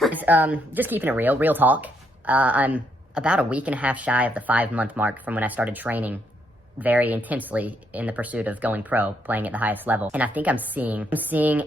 Just keeping it real talk. I'm about a week and a half shy of the 5-month mark from when I started training very intensely in the pursuit of going pro, playing at the highest level. And I think I'm seeing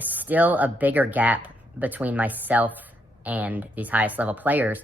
still a bigger gap between myself and these highest level players,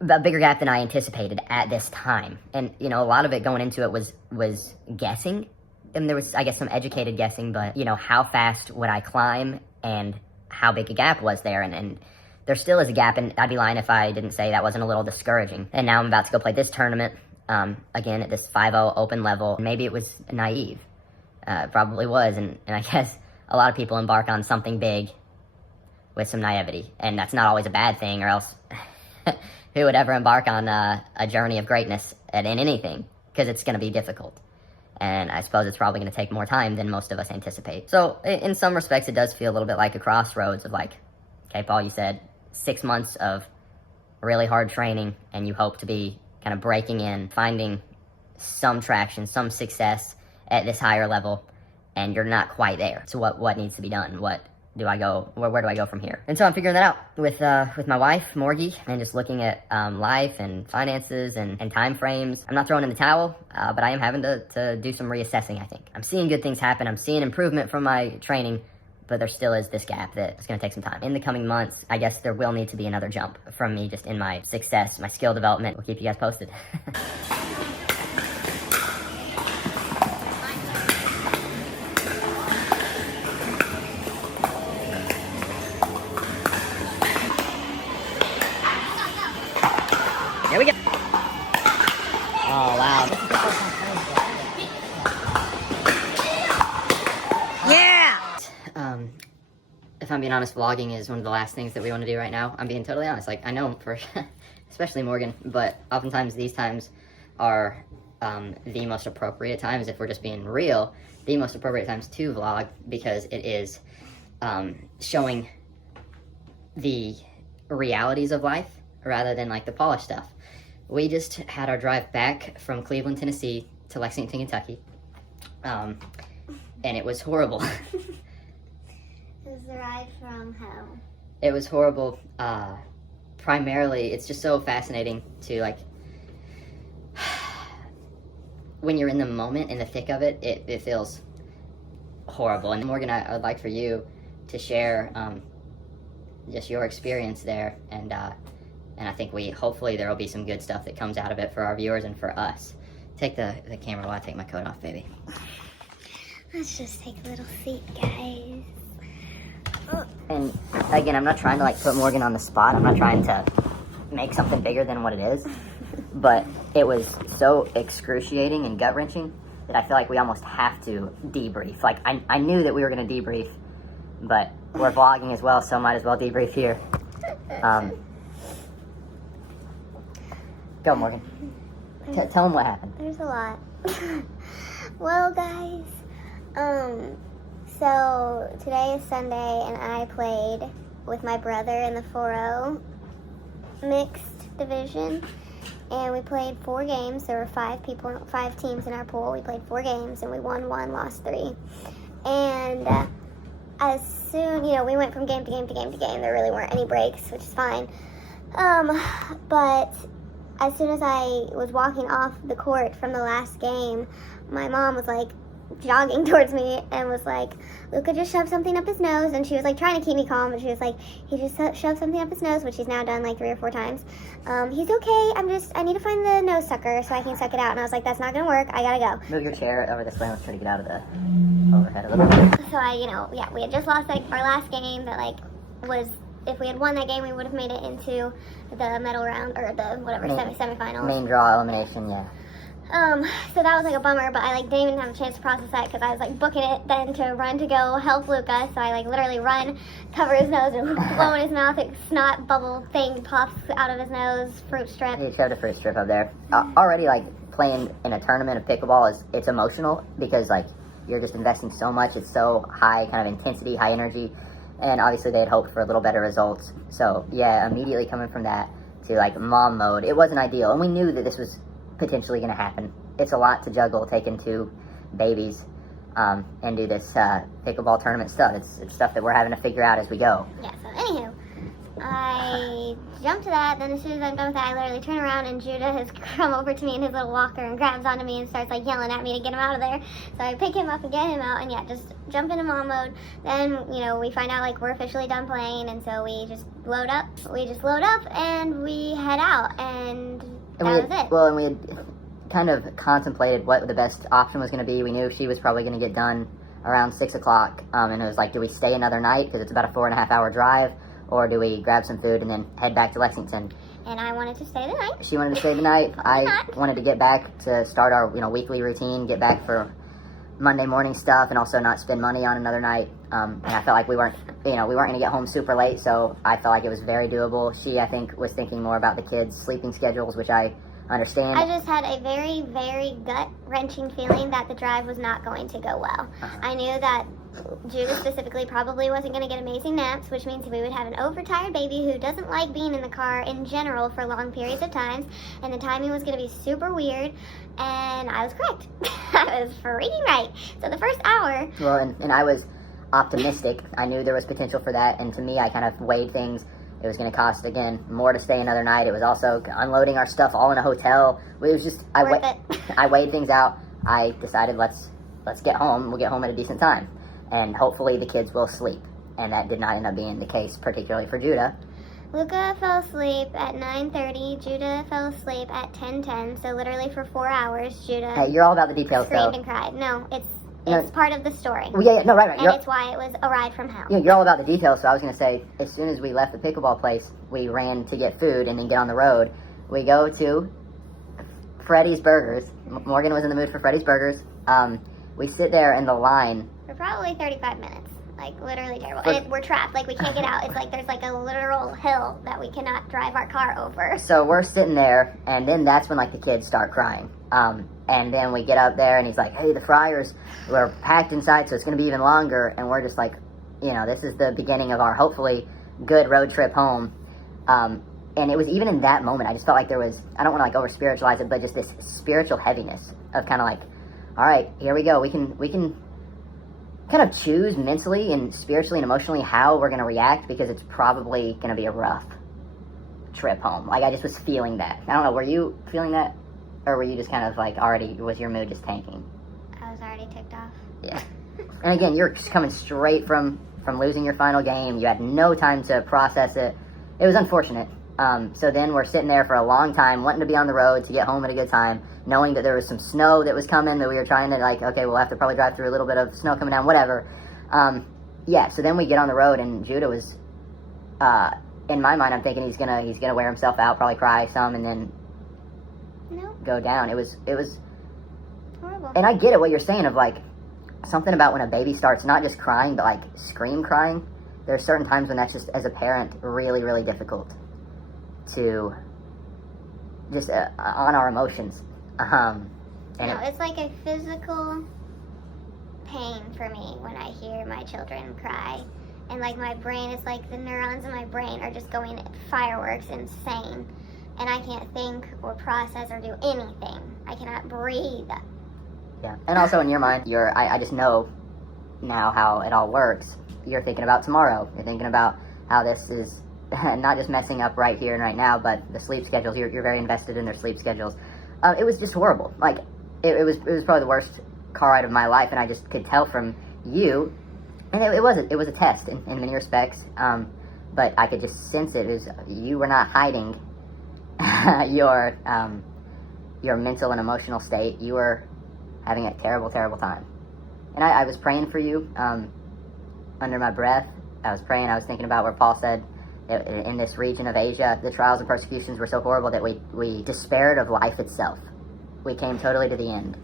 a bigger gap than I anticipated at this time. And, you know, a lot of it going into it was guessing. And there was, I guess, some educated guessing, but, you know, how fast would I climb and how big a gap was there. And there still is a gap, and I'd be lying if I didn't say that wasn't a little discouraging. And now I'm about to go play this tournament, again, at this 5-0 open level. Maybe it was naive. Probably was. And I guess a lot of people embark on something big with some naivety. And that's not always a bad thing, or else who would ever embark on a journey of greatness in anything? Because it's going to be difficult. And I suppose it's probably going to take more time than most of us anticipate. So in some respects, it does feel a little bit like a crossroads of like, okay, Paul, you said 6 months of really hard training, and you hope to be kind of breaking in, finding some traction, some success at this higher level, and you're not quite there. So what needs to be done? Where do I go from here? And so I'm figuring that out with my wife, Morgie, and just looking at life and finances and time frames. I'm not throwing in the towel, but I am having to do some reassessing, I think. I'm seeing good things happen. I'm seeing improvement from my training, but there still is this gap that's going to take some time. In the coming months, I guess there will need to be another jump from me just in my success, my skill development. We'll keep you guys posted. There we go. Oh, wow. Yeah! If I'm being honest, vlogging is one of the last things that we want to do right now. I'm being totally honest. Like, I know for, especially Morgan, but oftentimes these times are the most appropriate times, if we're just being real, the most appropriate times to vlog, because it is showing the realities of life rather than like the polished stuff. We just had our drive back from Cleveland, Tennessee to Lexington, Kentucky, and it was horrible. It was the ride from hell. It was horrible. Primarily, it's just so fascinating to, like, when you're in the moment, in the thick of it, it feels horrible. And Morgan, I would like for you to share just your experience there, and I think hopefully there will be some good stuff that comes out of it for our viewers and for us. Take the camera while I take my coat off, baby. Let's just take a little seat, guys. And again, I'm not trying to like put Morgan on the spot. I'm not trying to make something bigger than what it is. But it was so excruciating and gut-wrenching that I feel like we almost have to debrief. Like, I knew that we were going to debrief, but we're vlogging as well, so might as well debrief here. Go, Morgan. Tell them what happened. There's a lot. Well, guys, so today is Sunday, and I played with my brother in the 4-0 mixed division, and we played 4 games. There were 5 teams in our pool. We played 4 games, and we won 1, lost 3. And as soon, we went from game to game to game to game. There really weren't any breaks, which is fine. But as soon as I was walking off the court from the last game, my mom was like jogging towards me and was like, Luca just shoved something up his nose. And she was like trying to keep me calm, but she was like, he just shoved something up his nose, which he's now done like 3 or 4 times. He's okay. I need to find the nose sucker so I can suck it out. And I was like, that's not gonna work. I gotta go. Move your chair over this way. Let's try to get out of the overhead a little bit. So we had just lost like our last game that like was, if we had won that game, we would have made it into the medal round, or the whatever, semifinals. Main draw elimination, yeah. So that was like a bummer, but I like didn't even have a chance to process that because I was like booking it then to run to go help Luca. So I like literally run, cover his nose, and blow in his mouth. A snot bubble thing puffs out of his nose. Fruit strip. He shoved a fruit strip up there. Already like playing in a tournament of pickleball it's emotional because like you're just investing so much. It's so high kind of intensity, high energy. And obviously they had hoped for a little better results. So yeah, immediately coming from that to like mom mode, it wasn't ideal. And we knew that this was potentially going to happen. It's a lot to juggle, taking 2 babies and do this pickleball tournament stuff. It's stuff that we're having to figure out as we go. Yeah, so anywho, I jump to that, then as soon as I'm done with that, I literally turn around and Judah has come over to me in his little walker and grabs onto me and starts like yelling at me to get him out of there. So I pick him up and get him out, and yeah, just jump into mom mode. Then, you know, we find out like we're officially done playing, and so we just load up. And we head out, and that was it. Well, and we had kind of contemplated what the best option was going to be. We knew she was probably going to get done around 6 o'clock, and it was like, do we stay another night because it's about a 4.5 hour drive, or do we grab some food and then head back to Lexington? And I wanted to stay the night. She wanted to stay the night. I wanted to get back to start our weekly routine, get back for Monday morning stuff, and also not spend money on another night. And I felt like we weren't going to get home super late, so I felt like it was very doable. She, I think, was thinking more about the kids' sleeping schedules, which I understand. I just had a very, very gut-wrenching feeling that the drive was not going to go well. I knew that Judah specifically probably wasn't going to get amazing naps, which means we would have an overtired baby who doesn't like being in the car in general for long periods of times, and the timing was going to be super weird, and I was correct. I was freaking right. So the first hour... Well, and I was optimistic. I knew there was potential for that, and to me, I kind of weighed things. It was going to cost, again, more to stay another night. It was also unloading our stuff all in a hotel. It was just, I weighed things out. I decided, let's get home. We'll get home at a decent time. And hopefully the kids will sleep. And that did not end up being the case, particularly for Judah. Luca fell asleep at 9:30. Judah fell asleep at 10:10. So literally for 4 hours, Judah Hey, you're all about the details, screamed though. and cried. No, it's part of the story. Well, yeah, no, right. And it's why it was a ride from hell. Yeah, you're all about the details, so I was going to say, as soon as we left the pickleball place, we ran to get food and then get on the road. We go to Freddy's Burgers. Morgan was in the mood for Freddy's Burgers. We sit there in the line. For probably 35 minutes. Like, literally terrible. And we're trapped. Like, we can't get out. It's like there's like a literal hill that we cannot drive our car over. So we're sitting there, and then that's when, like, the kids start crying. And then we get up there, and he's like, hey, the fryers were packed inside, so it's going to be even longer. And we're just like, this is the beginning of our hopefully good road trip home. And it was even in that moment, I just felt like there was, I don't want to, like, over-spiritualize it, but just this spiritual heaviness of kind of like, all right, here we go. We can kind of choose mentally and spiritually and emotionally how we're going to react, because it's probably going to be a rough trip home. Like, I just was feeling that. I don't know, were you feeling that? Or were you just kind of like was your mood just tanking? I was already ticked off. Yeah. And again, you're just coming straight from losing your final game. You had no time to process it. It was unfortunate. So then we're sitting there for a long time, wanting to be on the road to get home at a good time, knowing that there was some snow that was coming, that we were trying to, like, okay, we'll have to probably drive through a little bit of snow coming down, whatever. Yeah, so then we get on the road, and Judah was, in my mind, I'm thinking he's gonna wear himself out, probably cry some, and then go down. It was horrible. And I get it, what you're saying of, like, something about when a baby starts not just crying, but, like, scream crying. There are certain times when that's just, as a parent, really, really difficult to just on our emotions. It's like a physical pain for me when I hear my children cry. And, like, my brain is like, the neurons in my brain are just going fireworks insane. And I can't think or process or do anything. I cannot breathe. Yeah, and also in your mind, I just know now how it all works. You're thinking about tomorrow. You're thinking about how this is not just messing up right here and right now, but the sleep schedules. You're very invested in their sleep schedules. It was just horrible. Like, it was probably the worst car ride of my life, and I just could tell from you, and it was a test in many respects, but I could just sense it. You were not hiding your mental and emotional state. You were having a terrible, terrible time. And I was praying for you under my breath. I was praying. I was thinking about where Paul said that in this region of Asia, the trials and persecutions were so horrible that we despaired of life itself. We came totally to the end.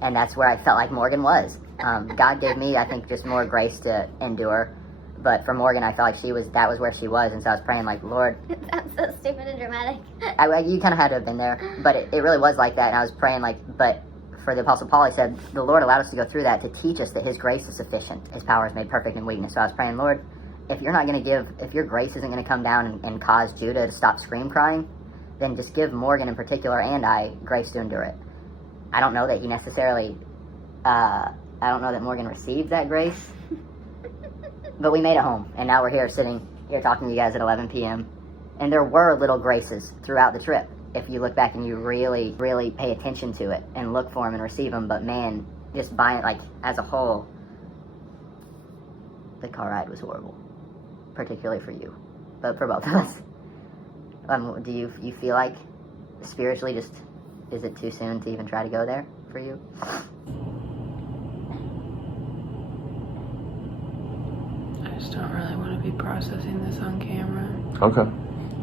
And that's where I felt like Morgan was. God gave me, I think, just more grace to endure. But for Morgan, I felt like that was where she was. And so I was praying, like, Lord. It sounds so stupid and dramatic. You kind of had to have been there. But it really was like that. And I was praying, like, but for the Apostle Paul, he said, the Lord allowed us to go through that to teach us that his grace is sufficient. His power is made perfect in weakness. So I was praying, Lord, if you're not going to if your grace isn't going to come down and cause Judah to stop scream crying, then just give Morgan in particular and I grace to endure it. I don't know that he necessarily, I don't know that Morgan received that grace, but we made it home, and now we're here sitting here talking to you guys at 11 p.m. And there were little graces throughout the trip. If you look back and you really, really pay attention to it and look for them and receive them. But man, just buying, like, as a whole, the car ride was horrible. Particularly for you. But for both of us. Do you feel like spiritually just, is it too soon to even try to go there for you? I just don't really want to be processing this on camera. Okay.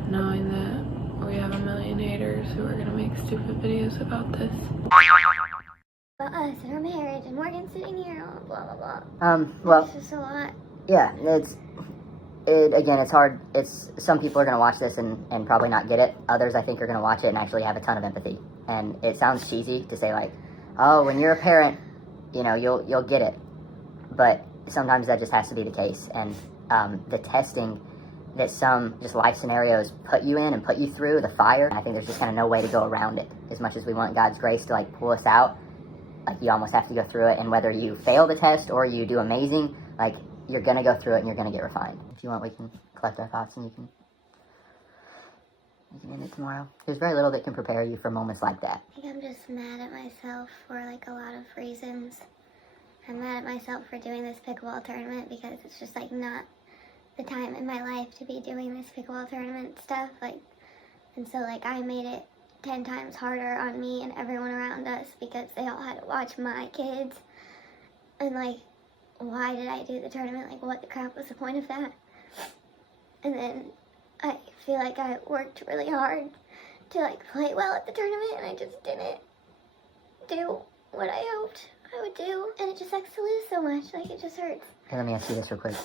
Knowing that we have a million haters who are going to make stupid videos about this. About us and our marriage and Morgan sitting here, blah, blah, blah. Well, It's just a lot. yeah, it's hard. Some people are going to watch this and probably not get it. Others, I think, are going to watch it and actually have a ton of empathy. And it sounds cheesy to say, like, oh, when you're a parent, you know, you'll get it. But sometimes that just has to be the case. And the testing that some just life scenarios put you in and put you through, the fire, I think there's just kind of no way to go around it. As much as we want God's grace to, like, pull us out, like, you almost have to go through it. And whether you fail the test or you do amazing, like, you're going to go through it and you're going to get refined. If you want, we can collect our thoughts and you can end it tomorrow. There's very little that can prepare you for moments like that. I think I'm just mad at myself for, like, a lot of reasons. I'm mad at myself for doing this pickleball tournament because it's just, like, not the time in my life to be doing this pickleball tournament stuff. Like, and so, like, I made it 10 times harder on me and everyone around us because they all had to watch my kids. And, like, why did I do the tournament? Like, what the crap was the point of that? And then I feel like I worked really hard to, like, play well at the tournament, and I just didn't do what I hoped I would do. And it just sucks to lose so much. Like, it just hurts. Hey, let me ask you this real quick.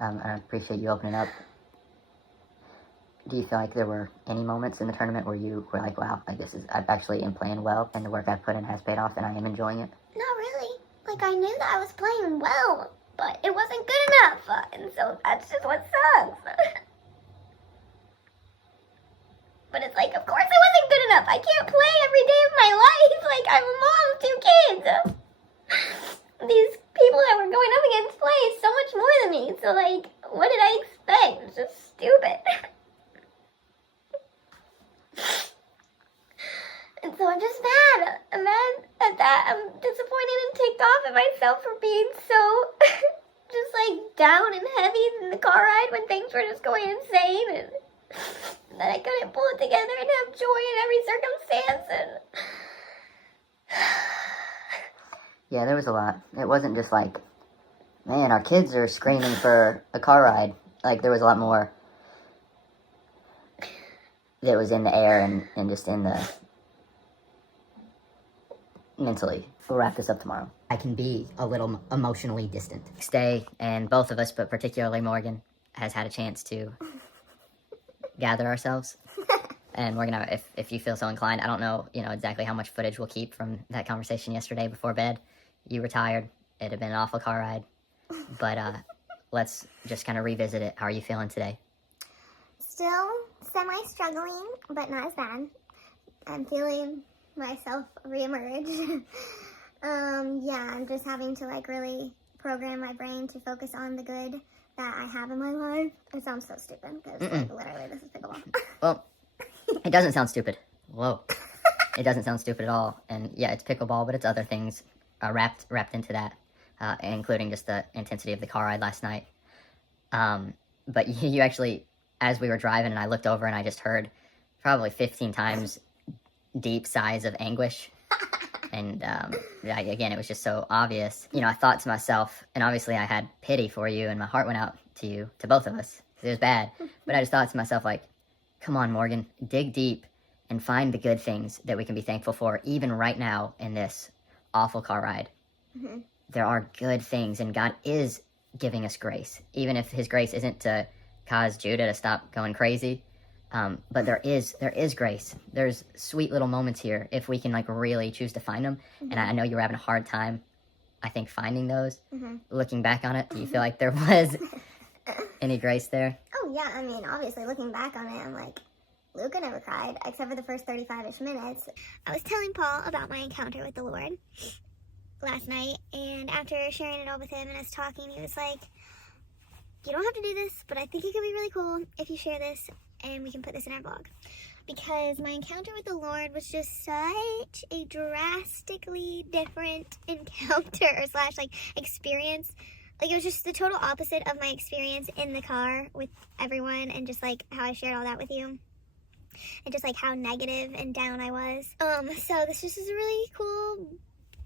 I appreciate you opening up. Do you feel like there were any moments in the tournament where you were like, wow, like, I actually am playing well, and the work I've put in has paid off, and I am enjoying it? Not really. Like, I knew that I was playing well, but it wasn't good enough, and so that's just what sucks. But it's like, of course it wasn't good enough. I can't play every day of my life. Like, I'm a mom of 2 kids. These people that were going up against play so much more than me, so, like, what did I expect? It's just stupid. And so I'm just mad. I'm mad at that. I'm disappointed and ticked off at myself for being so just, like, down and heavy in the car ride when things were just going insane, and that I couldn't pull it together and have joy in every circumstance. And Yeah, there was a lot. It wasn't just like, man, our kids are screaming for a car ride. Like, there was a lot more that was in the air and just in the mentally. We'll wrap this up tomorrow. I can be a little emotionally distant. Stay, and both of us, but particularly Morgan, has had a chance to gather ourselves. And Morgan, if you feel so inclined, I don't know, exactly how much footage we'll keep from that conversation yesterday before bed. You were tired. It had been an awful car ride. But let's just kind of revisit it. How are you feeling today? still semi-struggling, but not as bad. I'm feeling myself reemerge. Yeah, I'm just having to really program my brain to focus on the good that I have in my life. It sounds so stupid because literally this is pickleball. Well, it doesn't sound stupid. Whoa. It doesn't sound stupid at all. And yeah, it's pickleball, but it's other things wrapped into that, including just the intensity of the car ride last night. But you actually, as we were driving and I looked over and I just heard probably 15 times deep sighs of anguish. And again, it was just so obvious. I thought to myself, and obviously I had pity for you and my heart went out to you, to both of us. It was bad. But I just thought to myself, come on, Morgan, dig deep and find the good things that we can be thankful for, even right now in this awful car ride. Mm-hmm. There are good things, and God is giving us grace, even if his grace isn't to cause Judah to stop going crazy. But there is grace. There's sweet little moments here if we can really choose to find them. Mm-hmm. And I know you were having a hard time, I think, finding those. Mm-hmm. Looking back on it, do you feel like there was any grace there? Oh yeah, I mean, obviously looking back on it, I'm like, Luca never cried, except for the first 35-ish minutes. I was telling Paul about my encounter with the Lord last night, and after sharing it all with him and us talking, he was like, you don't have to do this, but I think it could be really cool if you share this and we can put this in our blog. Because my encounter with the Lord was just such a drastically different encounter / like experience. Like, it was just the total opposite of my experience in the car with everyone and just like how I shared all that with you. And just like how negative and down I was. So this just is a really cool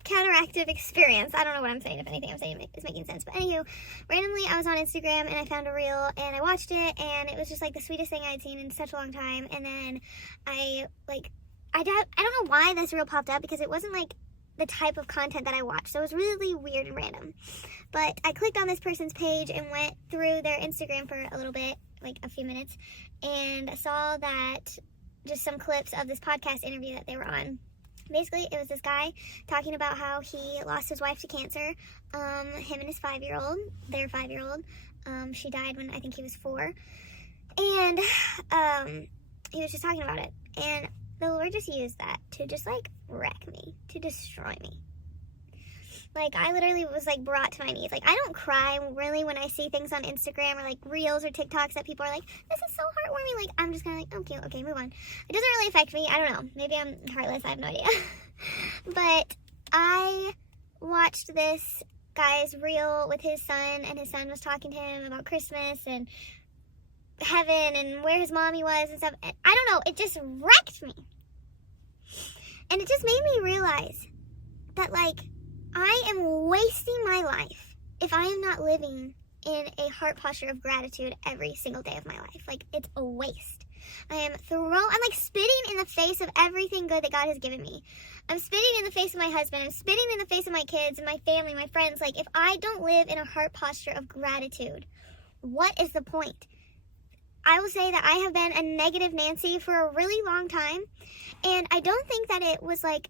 counteractive experience. I don't know what I'm saying. If anything I'm saying is making sense. But anywho, randomly I was on Instagram and I found a reel and I watched it and it was just like the sweetest thing I'd seen in such a long time. And then I don't know why this reel popped up, because it wasn't like the type of content that I watched. So it was really weird and random. But I clicked on this person's page and went through their Instagram for a little bit, like a few minutes, and I saw that just some clips of this podcast interview that they were on. Basically, it was this guy talking about how he lost his wife to cancer, him and his 5-year-old, their 5-year-old. She died when I think he was 4. And he was just talking about it. And the Lord just used that to just like wreck me, to destroy me. Like, I literally was like brought to my knees. Like, I don't cry really when I see things on Instagram or like reels or TikToks that people are like, this is so heartwarming. Like, I'm just kind of like, okay, move on. It doesn't really affect me. I don't know. Maybe I'm heartless. I have no idea. But I watched this guy's reel with his son, and his son was talking to him about Christmas and heaven and where his mommy was and stuff. And I don't know. It just wrecked me. And it just made me realize that, like, I am wasting my life if I am not living in a heart posture of gratitude every single day of my life. Like, it's a waste. I'm like spitting in the face of everything good that God has given me. I'm spitting in the face of my husband. I'm spitting in the face of my kids and my family, my friends. Like, if I don't live in a heart posture of gratitude, what is the point? I will say that I have been a negative Nancy for a really long time. And I don't think that it was like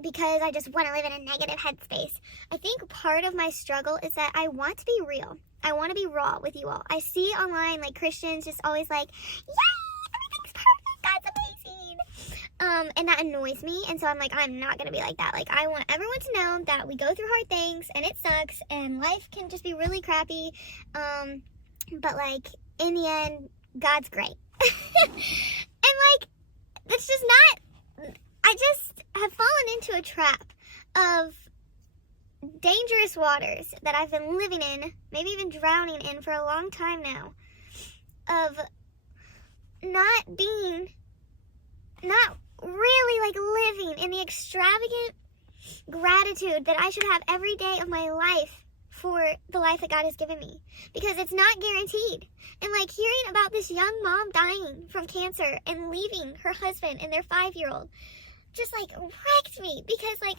because I just want to live in a negative headspace. I think part of my struggle is that I want to be real. I want to be raw with you all. I see online, like, Christians just always like, yay, everything's perfect, God's amazing. And that annoys me. And so I'm like, I'm not going to be like that. Like, I want everyone to know that we go through hard things and it sucks and life can just be really crappy. But, like, in the end, God's great. And, like, it's just not, I just have fallen into a trap of dangerous waters that I've been living in, maybe even drowning in for a long time now, of not really like living in the extravagant gratitude that I should have every day of my life for the life that God has given me, because it's not guaranteed. And like hearing about this young mom dying from cancer and leaving her husband and their 5-year-old just like wrecked me, because like,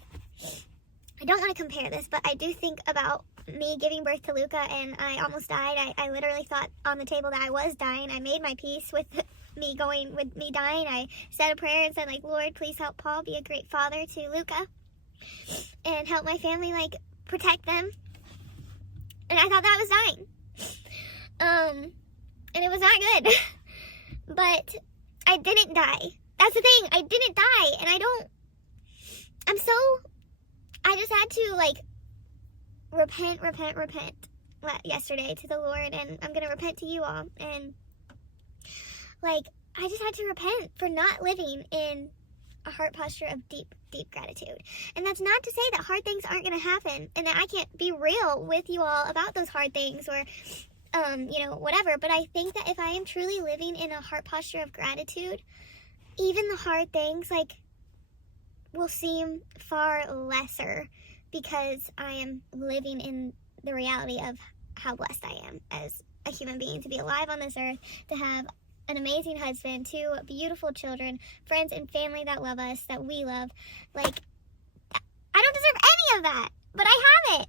I don't want to compare this, but I do think about me giving birth to Luca and I almost died. I literally thought on the table that I was dying. I made my peace with me dying. I said a prayer and said, like, Lord, please help Paul be a great father to Luca and help my family, like, protect them. And I thought that was dying. And it was not good. But I didn't die. That's the thing. I didn't die. And I just had to, like, repent yesterday to the Lord, and I'm going to repent to you all. And, like, I just had to repent for not living in a heart posture of deep, deep gratitude. And that's not to say that hard things aren't going to happen and that I can't be real with you all about those hard things or, whatever. But I think that if I am truly living in a heart posture of gratitude, even the hard things, like, will seem far lesser because I am living in the reality of how blessed I am as a human being to be alive on this earth, to have an amazing husband, 2 beautiful children, friends and family that love us, that we love. Like, I don't deserve any of that, but I have it.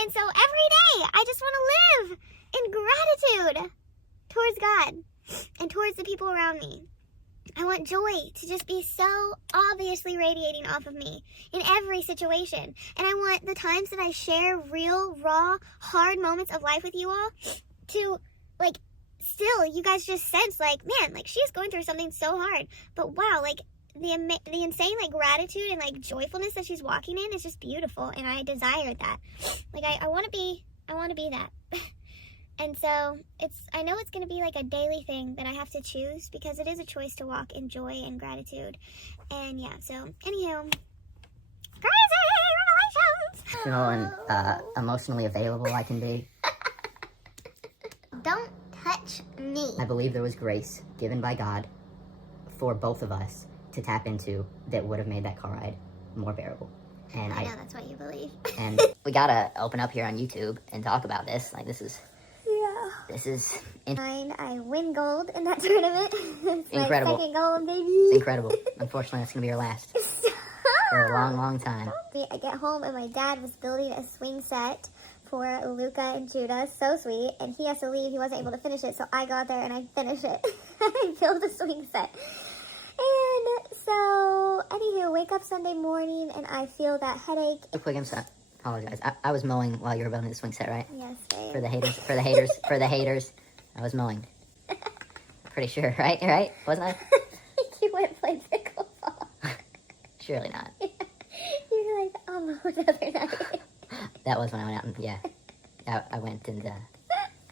And so every day, I just want to live in gratitude towards God and towards the people around me. I want joy to just be so obviously radiating off of me in every situation. And I want the times that I share real, raw, hard moments of life with you all to, like, still, you guys just sense, like, man, like, she's going through something so hard. But wow, like, the insane, like, gratitude and, like, joyfulness that she's walking in is just beautiful. And I desire that. Like, I want to be that. And so I know it's going to be like a daily thing that I have to choose because it is a choice to walk in joy and gratitude. And yeah, so anywho, crazy revelations. And emotionally available I can be. Don't touch me. I believe there was grace given by God for both of us to tap into that would have made that car ride more bearable. And I know that's what you believe. And we gotta open up here on YouTube and talk about this. Like, this is I win gold in that tournament. It's incredible. My second gold, baby. It's incredible. Unfortunately, that's gonna be your last for a long, long time. I get home and my dad was building a swing set for Luca and Judah. So sweet. And he has to leave. He wasn't able to finish it, so I got there and I finished it. I built a swing set. And so, anywho, wake up Sunday morning and I feel that headache. Real quick, apologize. I was mowing while you were building the swing set, right? Yes, babe. For the haters, I was mowing. Pretty sure, right? Right? Wasn't I? You went and played pickleball. Surely not. You were like, almost the other night. That was when I went out and, yeah. I went and,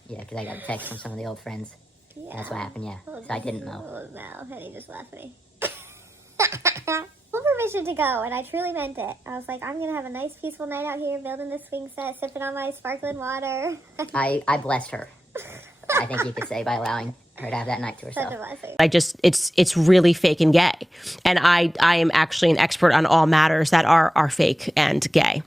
yeah, because I got a text from some of the old friends. Yeah. That's what happened, yeah. So I didn't mow. No, and he just left me. Full permission to go, and I truly meant it. I was like, I'm going to have a nice, peaceful night out here, building this swing set, sipping on my sparkling water. I blessed her, I think you could say, by allowing her to have that night to herself. Such a blessing. It's really fake and gay. And I am actually an expert on all matters that are fake and gay.